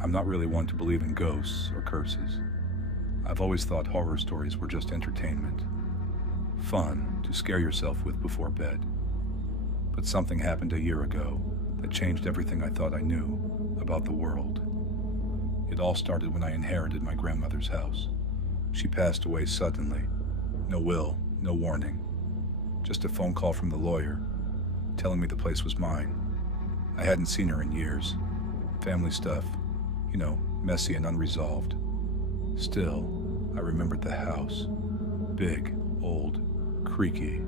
I'm not really one to believe in ghosts or curses. I've always thought horror stories were just entertainment. Fun to scare yourself with before bed. But something happened a year ago that changed everything I thought I knew about the world. It all started when I inherited my grandmother's house. She passed away suddenly. No will, no warning. Just a phone call from the lawyer telling me the place was mine. I hadn't seen her in years. Family stuff, messy and unresolved. Still, I remembered the house. Big, old, creaky,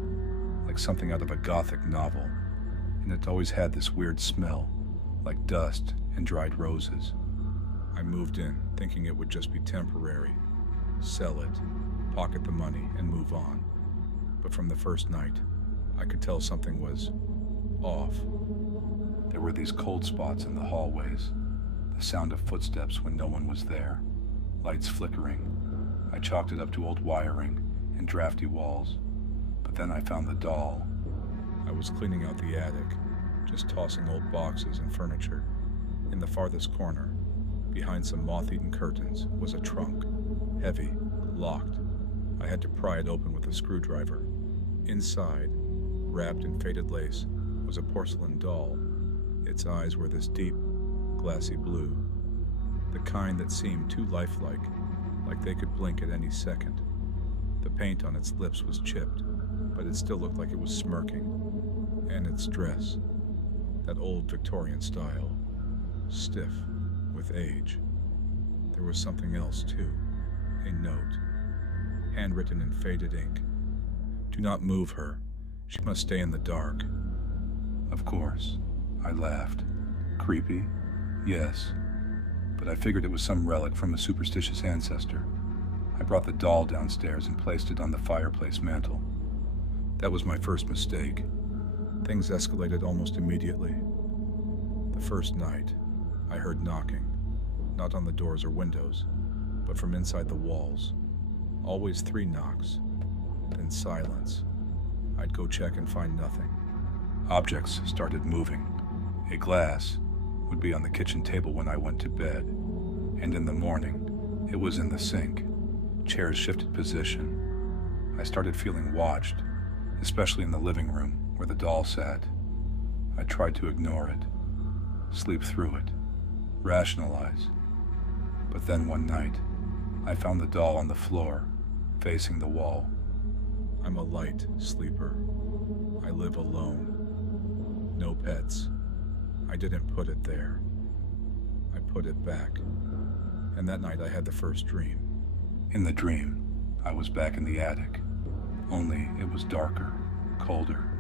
like something out of a gothic novel. And it always had this weird smell, like dust and dried roses. I moved in, thinking it would just be temporary. Sell it, pocket the money, and move on. But from the first night, I could tell something was off. There were these cold spots in the hallways, the sound of footsteps when no one was there, lights flickering. I chalked it up to old wiring and drafty walls, but then I found the doll. I was cleaning out the attic, just tossing old boxes and furniture. In the farthest corner, behind some moth-eaten curtains, was a trunk, heavy, locked. I had to pry it open with a screwdriver. Inside, wrapped in faded lace, was a porcelain doll. Its eyes were this deep, glassy blue, the kind that seemed too lifelike, like they could blink at any second. The paint on its lips was chipped, but it still looked like it was smirking. And its dress, that old Victorian style, stiff with age. There was something else too, a note, handwritten in faded ink. Do not move her. She must stay in the dark. Of course, I laughed. Creepy? Yes. But I figured it was some relic from a superstitious ancestor. I brought the doll downstairs and placed it on the fireplace mantel. That was my first mistake. Things escalated almost immediately. The first night, I heard knocking, not on the doors or windows, but from inside the walls. Always 3 knocks, then silence. I'd go check and find nothing. Objects started moving. A glass would be on the kitchen table when I went to bed, and in the morning, it was in the sink. Chairs shifted position. I started feeling watched, especially in the living room where the doll sat. I tried to ignore it, sleep through it, rationalize. But then one night, I found the doll on the floor, facing the wall. I'm a light sleeper. I live alone. No pets. I didn't put it there. I put it back. And that night I had the first dream. In the dream, I was back in the attic. Only it was darker, colder.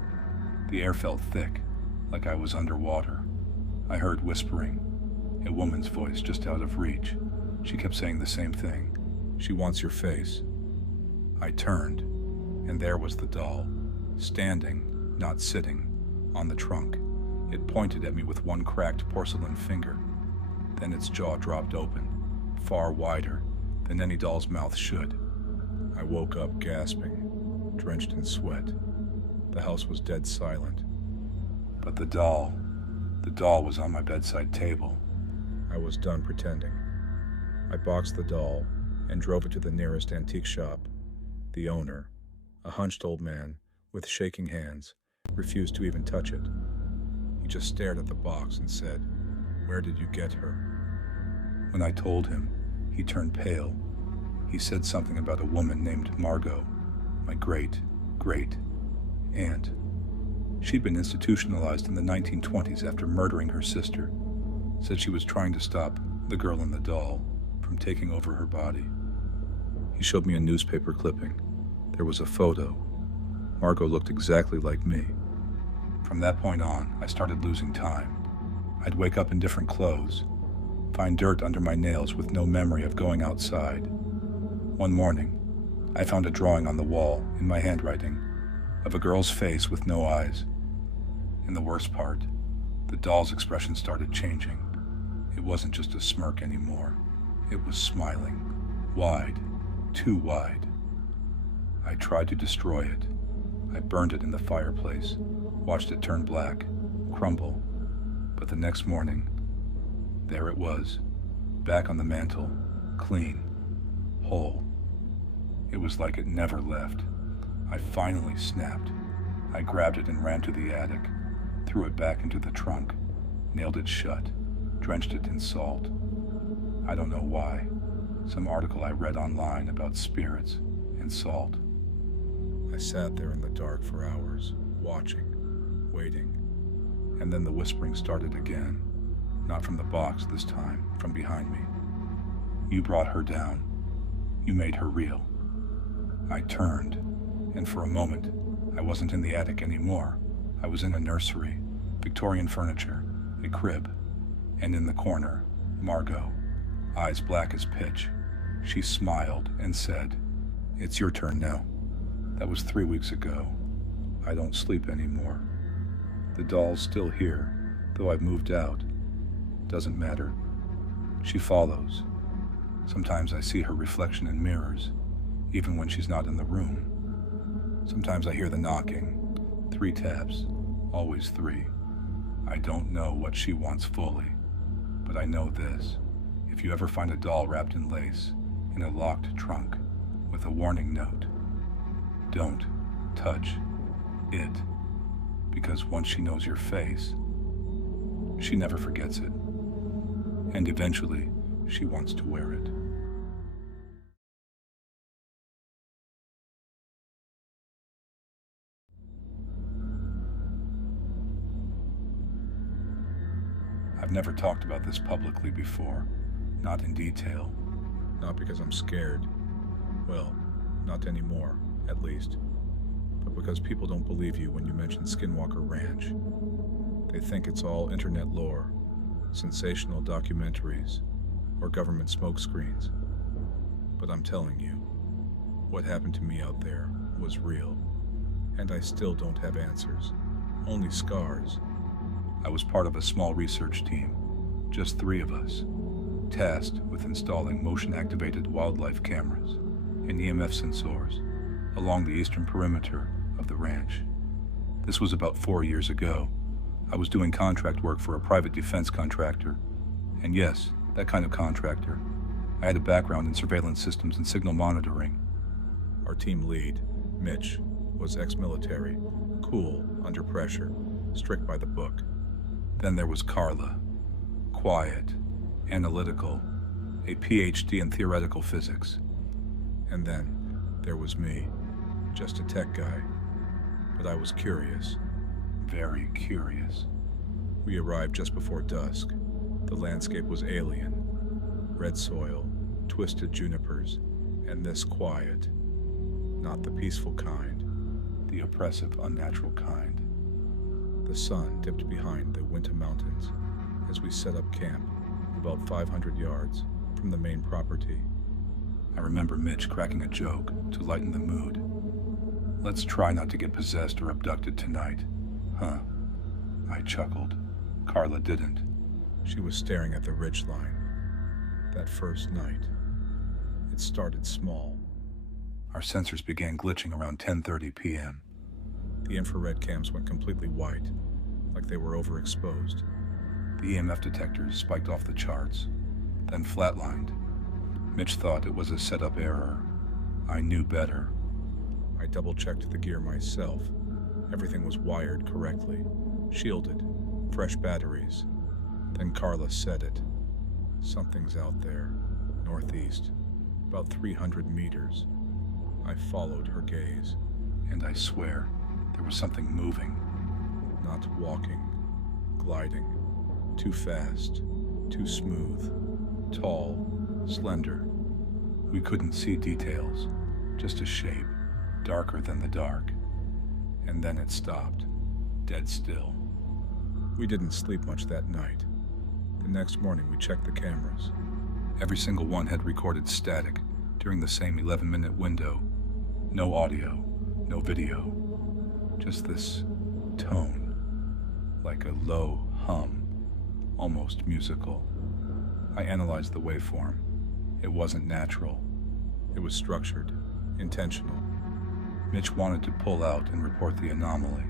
The air felt thick, like I was underwater. I heard whispering, a woman's voice just out of reach. She kept saying the same thing. She wants your face. I turned, and there was the doll, standing, not sitting, on the trunk. It pointed at me with one cracked porcelain finger. Then its jaw dropped open, far wider than any doll's mouth should. I woke up gasping, drenched in sweat. The house was dead silent. But the doll was on my bedside table. I was done pretending. I boxed the doll and drove it to the nearest antique shop. The owner, a hunched old man with shaking hands, refused to even touch it. He just stared at the box and said, "Where did you get her?" When I told him, he turned pale. He said something about a woman named Margot, my great-great-aunt. She'd been institutionalized in the 1920s after murdering her sister. Said she was trying to stop the girl in the doll from taking over her body. He showed me a newspaper clipping. There was a photo. Margot looked exactly like me. From that point on, I started losing time. I'd wake up in different clothes, find dirt under my nails with no memory of going outside. One morning, I found a drawing on the wall in my handwriting of a girl's face with no eyes. And the worst part, the doll's expression started changing. It wasn't just a smirk anymore. It was smiling, wide, too wide. I tried to destroy it. I burned it in the fireplace, watched it turn black, crumble. But the next morning, there it was, back on the mantel, clean, whole. It was like it never left. I finally snapped. I grabbed it and ran to the attic, threw it back into the trunk, nailed it shut, drenched it in salt. I don't know why. Some article I read online about spirits and salt. I sat there in the dark for hours, watching, waiting. And then the whispering started again. Not from the box this time, from behind me. You brought her down. You made her real. I turned, and for a moment, I wasn't in the attic anymore. I was in a nursery, Victorian furniture, a crib, and in the corner, Margot, eyes black as pitch. She smiled and said, "It's your turn now." That was 3 weeks ago. I don't sleep anymore. The doll's still here, though I've moved out. Doesn't matter. She follows. Sometimes I see her reflection in mirrors, even when she's not in the room. Sometimes I hear the knocking. 3 taps, always 3. I don't know what she wants fully, but I know this. If you ever find a doll wrapped in lace, in a locked trunk, with a warning note, don't touch it, because once she knows your face, she never forgets it, and eventually she wants to wear it. I've never talked about this publicly before, not in detail, not because I'm scared. Well, not anymore, at least. But because people don't believe you when you mention Skinwalker Ranch. They think it's all internet lore, sensational documentaries, or government smokescreens. But I'm telling you, what happened to me out there was real, and I still don't have answers, only scars. I was part of a small research team, just 3 of us, tasked with installing motion-activated wildlife cameras and EMF sensors along the eastern perimeter of the ranch. This was about 4 years ago. I was doing contract work for a private defense contractor. And yes, that kind of contractor. I had a background in surveillance systems and signal monitoring. Our team lead, Mitch, was ex-military, cool, under pressure, strict by the book. Then there was Carla, quiet, analytical, a PhD in theoretical physics. And then there was me, just a tech guy. But I was curious, very curious. We arrived just before dusk. The landscape was alien. Red soil, twisted junipers, and this quiet. Not the peaceful kind, the oppressive, unnatural kind. The sun dipped behind the Winter Mountains as we set up camp about 500 yards from the main property. I remember Mitch cracking a joke to lighten the mood. "Let's try not to get possessed or abducted tonight." Huh. I chuckled. Carla didn't. She was staring at the ridgeline. That first night, it started small. Our sensors began glitching around 10:30 p.m. The infrared cams went completely white, like they were overexposed. The EMF detectors spiked off the charts, then flatlined. Mitch thought it was a setup error. I knew better. I double-checked the gear myself. Everything was wired correctly, shielded, fresh batteries. Then Carla said it. "Something's out there, northeast, about 300 meters. I followed her gaze, and I swear there was something moving. Not walking, gliding, too fast, too smooth, tall, slender. We couldn't see details, just a shape, darker than the dark. And then it stopped, dead still. We didn't sleep much that night. The next morning we checked the cameras. Every single one had recorded static during the same 11-minute window. No audio, no video. Just this tone, like a low hum, almost musical. I analyzed the waveform. It wasn't natural. It was structured, intentional. Mitch wanted to pull out and report the anomaly,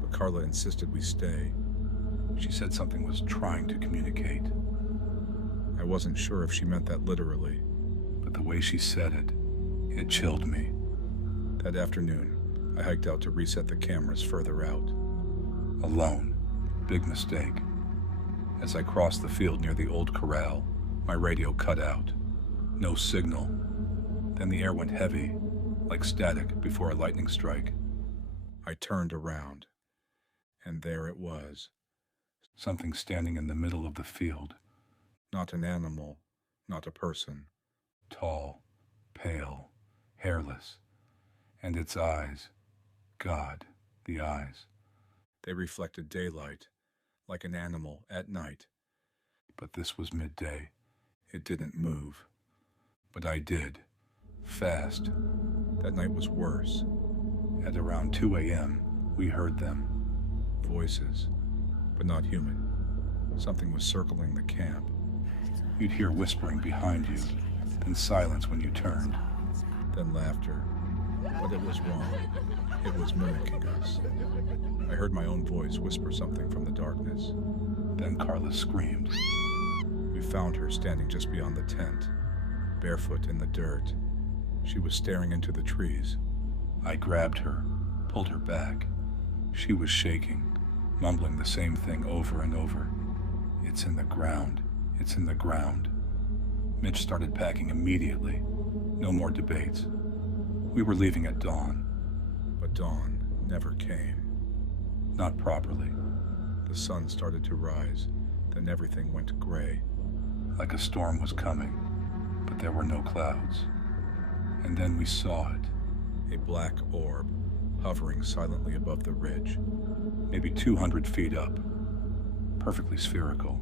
but Carla insisted we stay. She said something was trying to communicate. I wasn't sure if she meant that literally, but the way she said it, it chilled me. That afternoon, I hiked out to reset the cameras further out. Alone. Big mistake. As I crossed the field near the old corral, my radio cut out. No signal. Then the air went heavy, like static before a lightning strike. I turned around, and there it was. Something standing in the middle of the field. Not an animal, not a person. Tall, pale, hairless. And its eyes. God, the eyes. They reflected daylight, like an animal at night. But this was midday. It didn't move. But I did. Fast. That night was worse. At around 2 a.m., we heard them. Voices, but not human. Something was circling the camp. You'd hear whispering behind you, then silence when you turned. Then laughter. But it was wrong. It was mimicking us. I heard my own voice whisper something from the darkness. Then Carla screamed. We found her standing just beyond the tent, barefoot in the dirt. She was staring into the trees. I grabbed her, pulled her back. She was shaking, mumbling the same thing over and over. It's in the ground. It's in the ground. Mitch started packing immediately. No more debates. We were leaving at dawn. But dawn never came. Not properly. The sun started to rise, then everything went gray. Like a storm was coming, but there were no clouds. And then we saw it. A black orb, hovering silently above the ridge. Maybe 200 feet up. Perfectly spherical.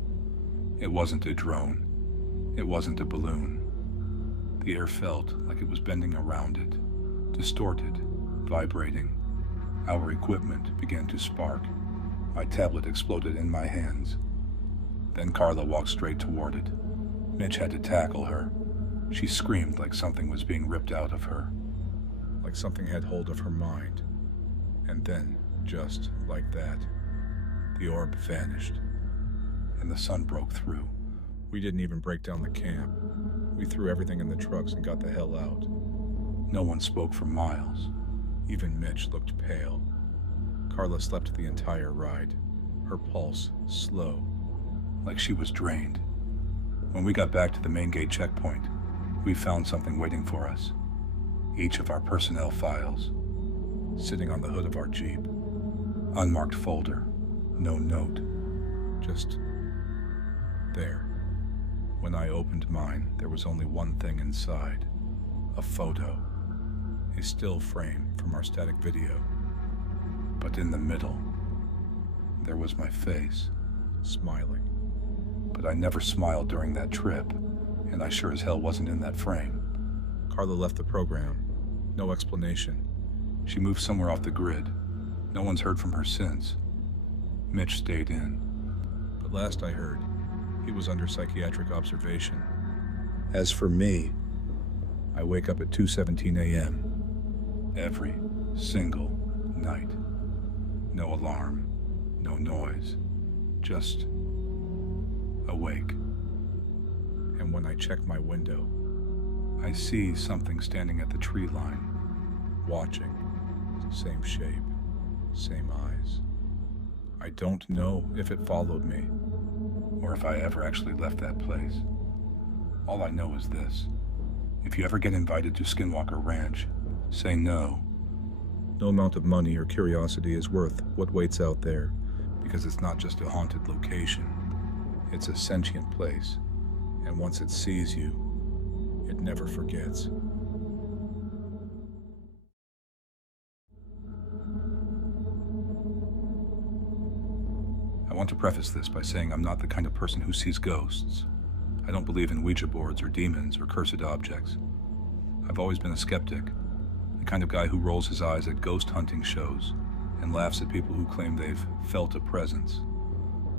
It wasn't a drone. It wasn't a balloon. The air felt like it was bending around it, distorted, vibrating. Our equipment began to spark. My tablet exploded in my hands. Then Carla walked straight toward it. Mitch had to tackle her. She screamed like something was being ripped out of her. Like something had hold of her mind. And then, just like that, the orb vanished. And the sun broke through. We didn't even break down the camp. We threw everything in the trucks and got the hell out. No one spoke for miles. Even Mitch looked pale. Carla slept the entire ride, her pulse slow. Like she was drained. When we got back to the main gate checkpoint, we found something waiting for us. Each of our personnel files. Sitting on the hood of our Jeep. Unmarked folder. No note. Just there. When I opened mine, there was only one thing inside. A photo. A still frame from our static video. But in the middle, there was my face, smiling. But I never smiled during that trip, and I sure as hell wasn't in that frame. Carla left the program. No explanation. She moved somewhere off the grid. No one's heard from her since. Mitch stayed in. But last I heard, he was under psychiatric observation. As for me, I wake up at 2:17 a.m. every single night. No alarm, no noise, just awake. And when I check my window, I see something standing at the tree line, watching. Same shape, same eyes. I don't know if it followed me, or if I ever actually left that place. All I know is this. If you ever get invited to Skinwalker Ranch, say no. No amount of money or curiosity is worth what waits out there, because it's not just a haunted location. It's a sentient place, and once it sees you, it never forgets. I want to preface this by saying I'm not the kind of person who sees ghosts. I don't believe in Ouija boards or demons or cursed objects. I've always been a skeptic, the kind of guy who rolls his eyes at ghost hunting shows and laughs at people who claim they've felt a presence.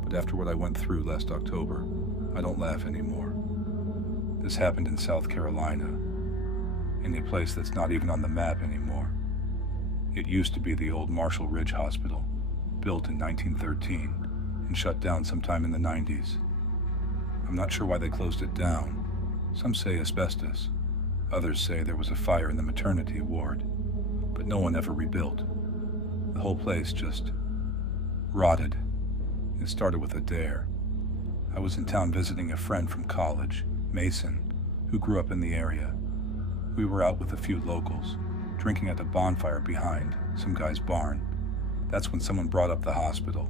But after what I went through last October, I don't laugh anymore. This happened in South Carolina, in a place that's not even on the map anymore. It used to be the old Marshall Ridge Hospital, built in 1913 and shut down sometime in the 90s. I'm not sure why they closed it down. Some say asbestos. Others say there was a fire in the maternity ward. But no one ever rebuilt. The whole place just rotted. It started with a dare. I was in town visiting a friend from college, Mason, who grew up in the area. We were out with a few locals, drinking at a bonfire behind some guy's barn. That's when someone brought up the hospital.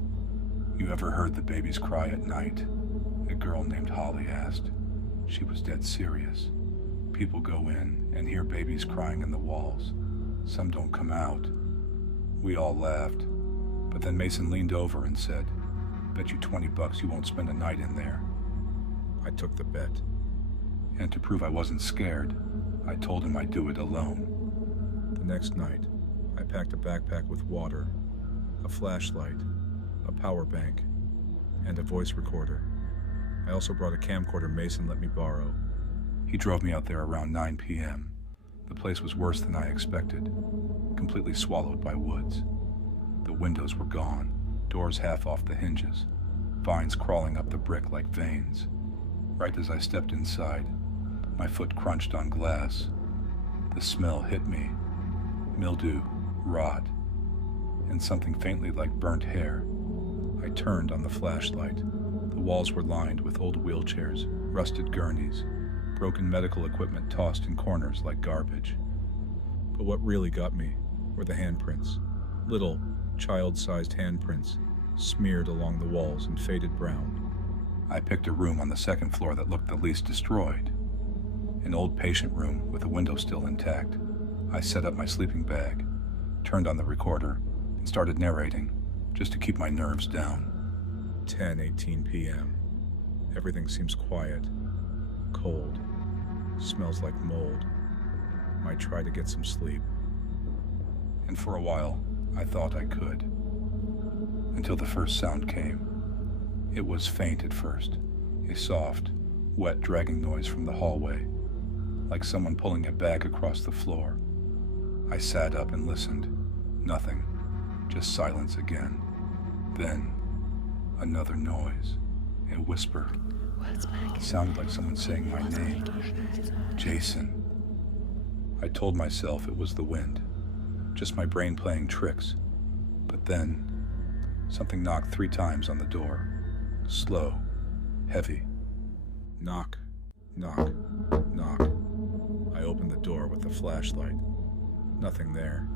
You ever heard the babies cry at night? A girl named Holly asked. She was dead serious. People go in and hear babies crying in the walls. Some don't come out. We all laughed, but then Mason leaned over and said, "Bet you $20 you won't spend a night in there." I took the bet. And to prove I wasn't scared, I told him I'd do it alone. The next night, I packed a backpack with water, a flashlight, a power bank, and a voice recorder. I also brought a camcorder Mason let me borrow. He drove me out there around 9 p.m. The place was worse than I expected, completely swallowed by woods. The windows were gone, doors half off the hinges, vines crawling up the brick like veins. Right as I stepped inside, my foot crunched on glass. The smell hit me. Mildew, rot, and something faintly like burnt hair. I turned on the flashlight. The walls were lined with old wheelchairs, rusted gurneys, broken medical equipment tossed in corners like garbage. But what really got me were the handprints. Little, child-sized handprints, smeared along the walls in faded brown. I picked a room on the second floor that looked the least destroyed. An old patient room with a window still intact. I set up my sleeping bag, turned on the recorder, and started narrating, just to keep my nerves down. 10:18 p.m. Everything seems quiet, cold, smells like mold. Might try to get some sleep. And for a while, I thought I could. Until the first sound came. It was faint at first, a soft, wet dragging noise from the hallway, like someone pulling a bag across the floor. I sat up and listened. Nothing, just silence again. Then, another noise, a whisper. It sounded like someone saying my name. Jason. I told myself it was the wind, just my brain playing tricks. But then, something knocked 3 times on the door. Slow, heavy. Knock, knock, knock. I opened the door with the flashlight. Nothing there.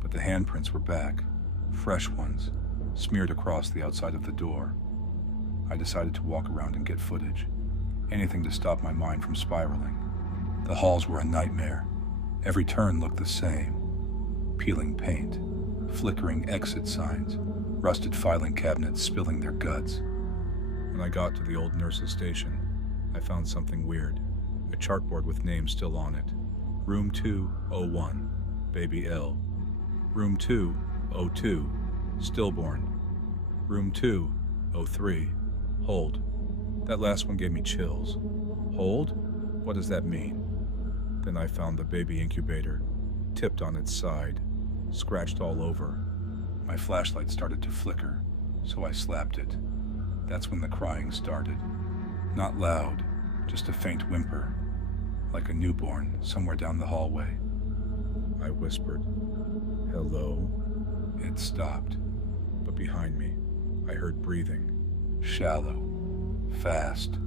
But the handprints were back, fresh ones, smeared across the outside of the door. I decided to walk around and get footage. Anything to stop my mind from spiraling. The halls were a nightmare. Every turn looked the same. Peeling paint, flickering exit signs, rusted filing cabinets spilling their guts. When I got to the old nurse's station, I found something weird. A chartboard with names still on it. Room 201, Baby L. Room 202, Stillborn. Room 203, Hold. That last one gave me chills. Hold? What does that mean? Then I found the baby incubator, tipped on its side, scratched all over. My flashlight started to flicker, so I slapped it. That's when the crying started. Not loud, just a faint whimper, like a newborn somewhere down the hallway. I whispered, "Hello?" It stopped, but behind me, I heard breathing. Shallow, fast,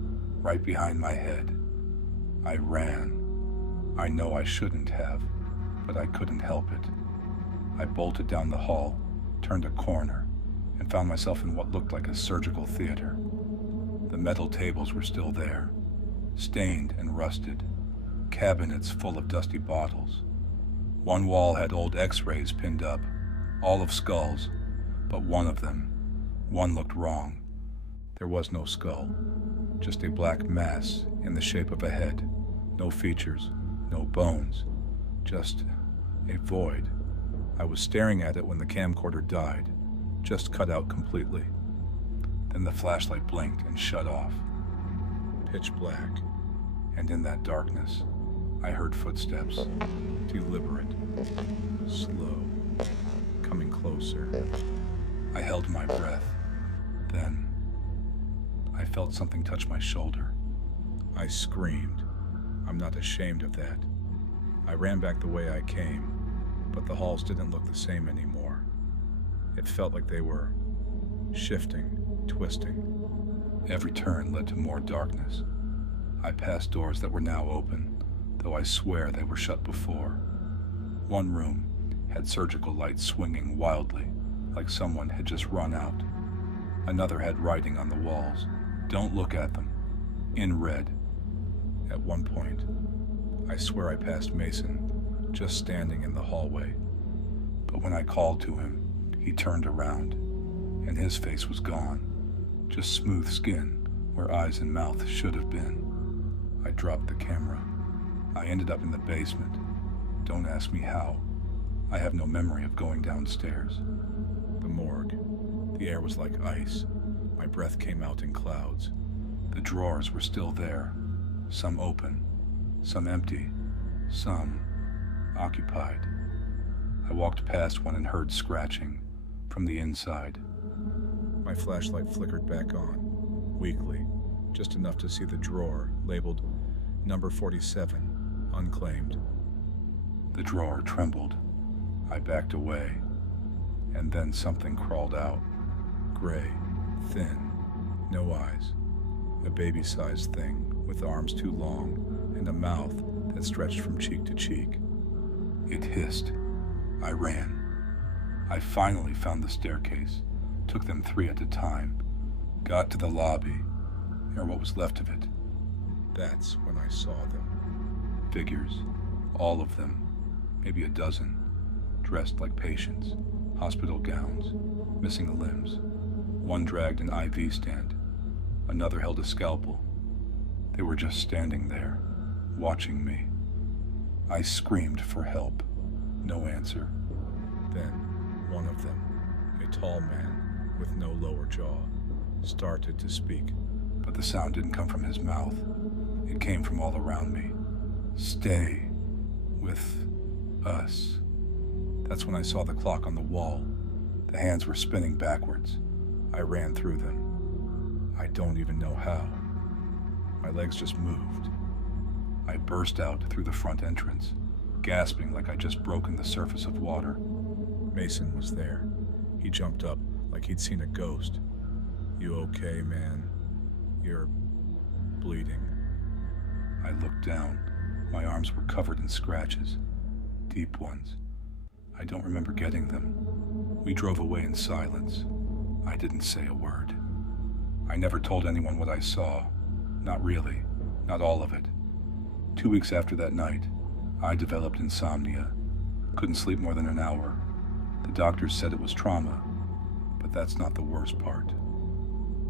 right behind my head. I ran. I know I shouldn't have, but I couldn't help it. I bolted down the hall, turned a corner, and found myself in what looked like a surgical theater. The metal tables were still there, stained and rusted, cabinets full of dusty bottles. One wall had old x-rays pinned up, all of skulls, but one looked wrong. There was no skull, just a black mass in the shape of a head. No features, no bones, just a void. I was staring at it when the camcorder died, just cut out completely. Then the flashlight blinked and shut off. Pitch black, and in that darkness, I heard footsteps, deliberate, slow, coming closer. I held my breath. Then, I felt felt something touch my shoulder. I screamed. I'm not ashamed of that. I ran back the way I came, but the halls didn't look the same anymore. It felt like they were shifting, twisting. Every turn led to more darkness. I passed doors that were now open, though I swear they were shut before. One room had surgical lights swinging wildly, like someone had just run out. Another had writing on the walls, "Don't look at them," in red. At one point, I swear I passed Mason, just standing in the hallway. But when I called to him, he turned around, and his face was gone. Just smooth skin where eyes and mouth should have been. I dropped the camera. I ended up in the basement. Don't ask me how. I have no memory of going downstairs. The morgue. The air was like ice. My breath came out in clouds. The drawers were still there. Some open, some empty, some occupied. I walked past one and heard scratching from the inside. My flashlight flickered back on, weakly, just enough to see the drawer labeled number 47, unclaimed. The drawer trembled. I backed away, and then something crawled out. Gray, thin, no eyes. A baby-sized thing with arms too long and a mouth that stretched from cheek to cheek. It hissed. I ran. I finally found the staircase, took them 3 at a time, got to the lobby, or what was left of it. That's when I saw them. Figures, all of them, maybe a dozen, dressed like patients, hospital gowns, missing limbs. One dragged an IV stand, another held a scalpel. They were just standing there, watching me. I screamed for help. No answer. Then, one of them, a tall man with no lower jaw, started to speak. But the sound didn't come from his mouth. It came from all around me. "Stay with us." That's when I saw the clock on the wall. The hands were spinning backwards. I ran through them. I don't even know how. My legs just moved. I burst out through the front entrance, gasping like I'd just broken the surface of water. Mason was there. He jumped up like he'd seen a ghost. "You okay, man? You're bleeding." I looked down. My arms were covered in scratches, deep ones. I don't remember getting them. We drove away in silence. I didn't say a word. I never told anyone what I saw. Not really. Not all of it. 2 weeks after that night, I developed insomnia. Couldn't sleep more than an hour. The doctors said it was trauma, but that's not the worst part.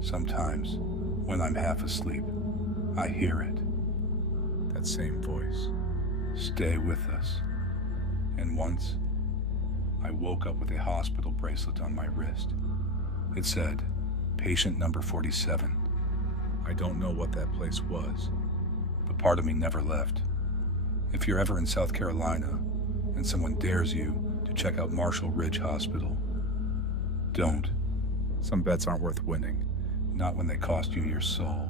Sometimes, when I'm half asleep, I hear it. That same voice. "Stay with us." And once, I woke up with a hospital bracelet on my wrist. It said, "Patient number 47." I don't know what that place was, but part of me never left. If you're ever in South Carolina and someone dares you to check out Marshall Ridge Hospital, don't. Some bets aren't worth winning, not when they cost you your soul.